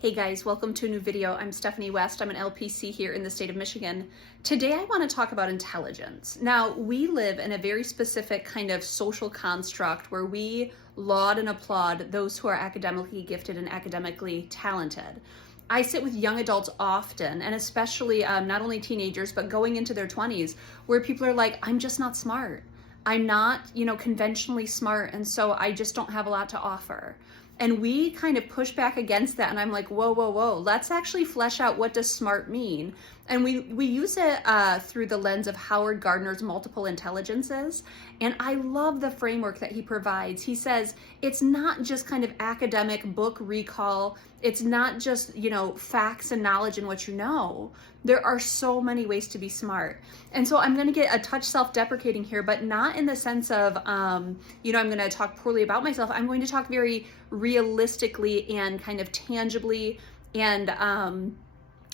Hey guys, welcome to a new video. I'm Stephanie West. I'm an LPC here in the state of Michigan. Today I want to talk about intelligence. Now, we live in a very specific kind of social construct where we laud and applaud those who are academically gifted and academically talented. I sit with young adults often, and especially not only teenagers, but going into their 20s, where people are like, I'm just not smart. I'm not, conventionally smart, and so I just don't have a lot to offer. And we kind of push back against that, and I'm like, whoa, whoa, whoa, let's actually flesh out what does smart mean. And we use it through the lens of Howard Gardner's multiple intelligences. And I love the framework that he provides. He says it's not just kind of academic book recall. It's not just, facts and knowledge and what you know. There are so many ways to be smart. And so I'm going to get a touch self-deprecating here, but not in the sense of, I'm going to talk poorly about myself. I'm going to talk very realistically and kind of tangibly and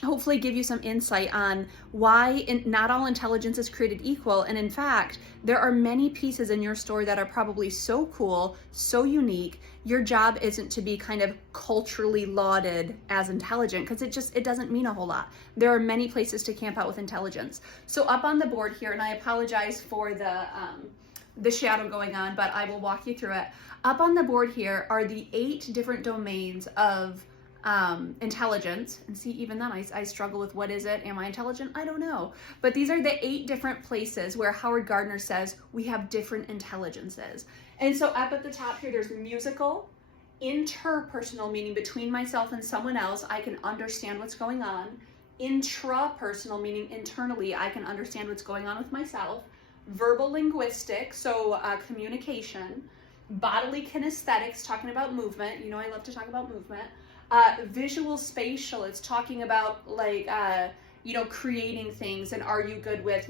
hopefully give you some insight on why not all intelligence is created equal. And in fact, there are many pieces in your story that are probably so cool, so unique. Your job isn't to be kind of culturally lauded as intelligent, because it doesn't mean a whole lot. There are many places to camp out with intelligence. So up on the board here, and I apologize for the shadow going on, but I will walk you through it. Up on the board here are the 8 different domains of intelligence. And see, even then I struggle with what is it? Am I intelligent? I don't know. But these are the 8 different places where Howard Gardner says we have different intelligences. And so up at the top here, there's musical, interpersonal, meaning between myself and someone else, I can understand what's going on. Intrapersonal, meaning internally, I can understand what's going on with myself. Verbal linguistic, so communication. Bodily kinesthetics, talking about movement. I love to talk about movement. Visual spatial, it's talking about like, creating things, and are you good with,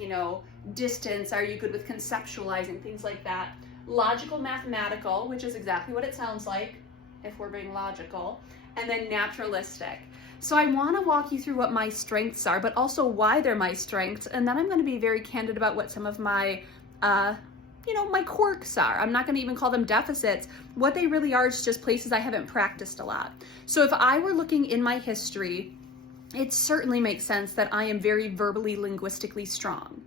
distance? Are you good with conceptualizing, things like that? Logical mathematical, which is exactly what it sounds like if we're being logical. And then naturalistic. So I want to walk you through what my strengths are, but also why they're my strengths. And then I'm going to be very candid about what some of my, my quirks are. I'm not going to even call them deficits. What they really are is just places I haven't practiced a lot. So if I were looking in my history, it certainly makes sense that I am very verbally linguistically strong.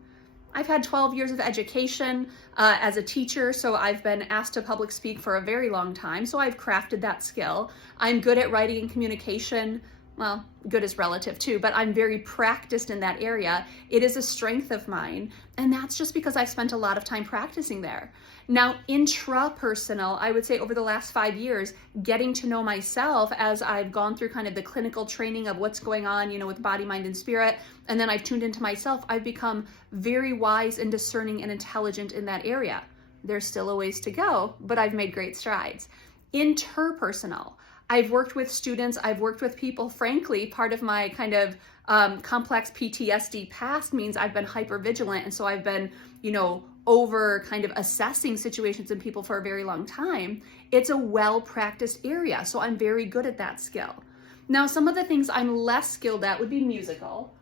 I've had 12 years of education as a teacher, so I've been asked to public speak for a very long time, so I've crafted that skill. I'm good at writing and communication. Well, good is relative too, but I'm very practiced in that area. It is a strength of mine, and that's just because I've spent a lot of time practicing there. Now, intrapersonal, I would say over the last 5 years, getting to know myself as I've gone through kind of the clinical training of what's going on, with body, mind, and spirit, and then I've tuned into myself, I've become very wise and discerning and intelligent in that area. There's still a ways to go, but I've made great strides. Interpersonal. I've worked with students, I've worked with people. Frankly, part of my kind of complex PTSD past means I've been hyper vigilant. And so I've been, over kind of assessing situations and people for a very long time. It's a well-practiced area. So I'm very good at that skill. Now, some of the things I'm less skilled at would be musical.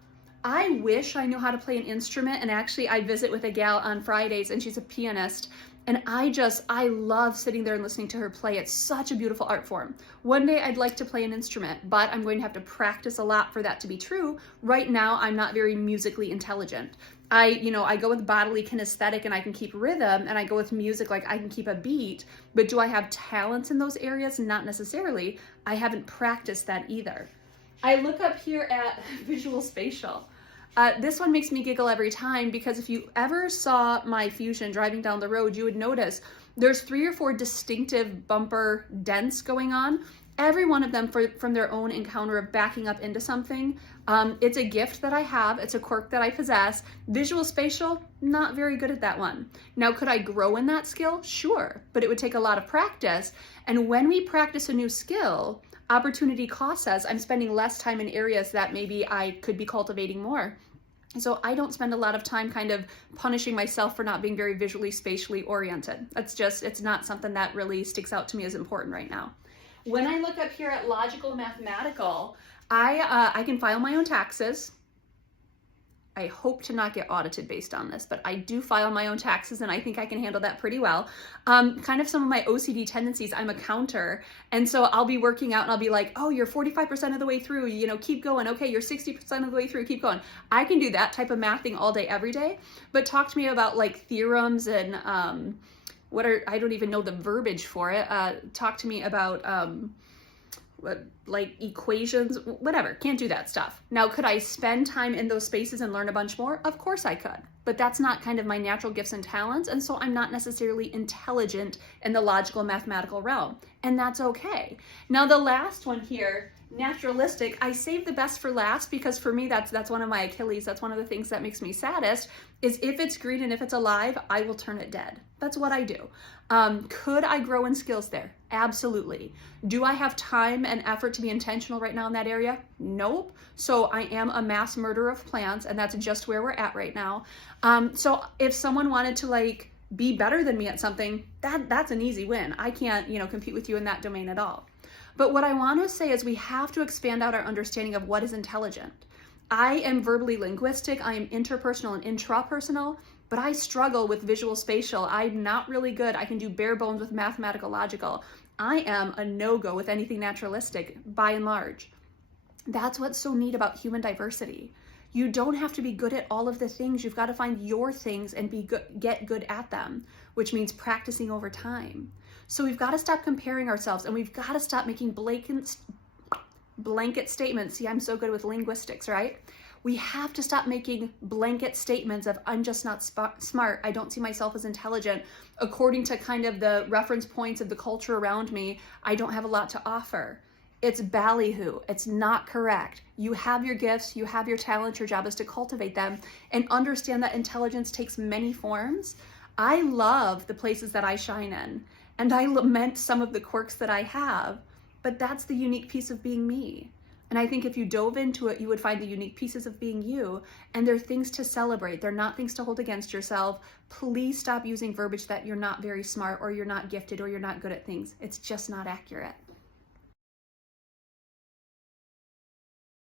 I wish I knew how to play an instrument. And actually I visit with a gal on Fridays, and she's a pianist. And I love sitting there and listening to her play. It's such a beautiful art form. One day I'd like to play an instrument, but I'm going to have to practice a lot for that to be true. Right now, I'm not very musically intelligent. I go with bodily kinesthetic and I can keep rhythm, and I go with music like I can keep a beat, but do I have talents in those areas? Not necessarily. I haven't practiced that either. I look up here at visual spatial. This one makes me giggle every time, because if you ever saw my Fusion driving down the road, you would notice there's 3 or 4 distinctive bumper dents going on. Every one of them from their own encounter of backing up into something. It's a gift that I have. It's a quirk that I possess. Visual spatial, not very good at that one. Now, could I grow in that skill? Sure, but it would take a lot of practice. And when we practice a new skill, opportunity cost says I'm spending less time in areas that maybe I could be cultivating more. So I don't spend a lot of time kind of punishing myself for not being very visually spatially oriented. It's not something that really sticks out to me as important right now. When I look up here at logical mathematical, I can file my own taxes. I hope to not get audited based on this, but I do file my own taxes and I think I can handle that pretty well. Kind of some of my OCD tendencies, I'm a counter. And so I'll be working out and I'll be like, oh, you're 45% of the way through, you know, keep going. Okay, you're 60% of the way through, keep going. I can do that type of mathing all day, every day. But talk to me about like theorems and I don't even know the verbiage for it. Talk to me about like equations, whatever, can't do that stuff. Now, could I spend time in those spaces and learn a bunch more? Of course I could, but that's not kind of my natural gifts and talents, and so I'm not necessarily intelligent in the logical mathematical realm, and that's okay. Now, the last one here, naturalistic, I saved the best for last because for me, that's one of my Achilles. That's one of the things that makes me saddest is if it's green and if it's alive, I will turn it dead. That's what I do. Could I grow in skills there? Absolutely. Do I have time and effort to be intentional right now in that area? Nope. So I am a mass murderer of plants, and that's just where we're at right now. So if someone wanted to like be better than me at something, that's an easy win. I can't, compete with you in that domain at all. But what I want to say is we have to expand out our understanding of what is intelligent. I am verbally linguistic, I am interpersonal and intrapersonal, but I struggle with visual spatial. I'm not really good. I can do bare bones with mathematical logical. I am a no-go with anything naturalistic by and large. That's what's so neat about human diversity. You don't have to be good at all of the things. You've got to find your things and get good at them, which means practicing over time. So we've got to stop comparing ourselves and we've got to stop making blanket statements. See, I'm so good with linguistics, right? We have to stop making blanket statements of I'm just not smart. I don't see myself as intelligent. According to kind of the reference points of the culture around me, I don't have a lot to offer. It's ballyhoo. It's not correct. You have your gifts, you have your talents, your job is to cultivate them and understand that intelligence takes many forms. I love the places that I shine in and I lament some of the quirks that I have, but that's the unique piece of being me. And I think if you dove into it, you would find the unique pieces of being you, and they're things to celebrate. They're not things to hold against yourself. Please stop using verbiage that you're not very smart or you're not gifted or you're not good at things. It's just not accurate.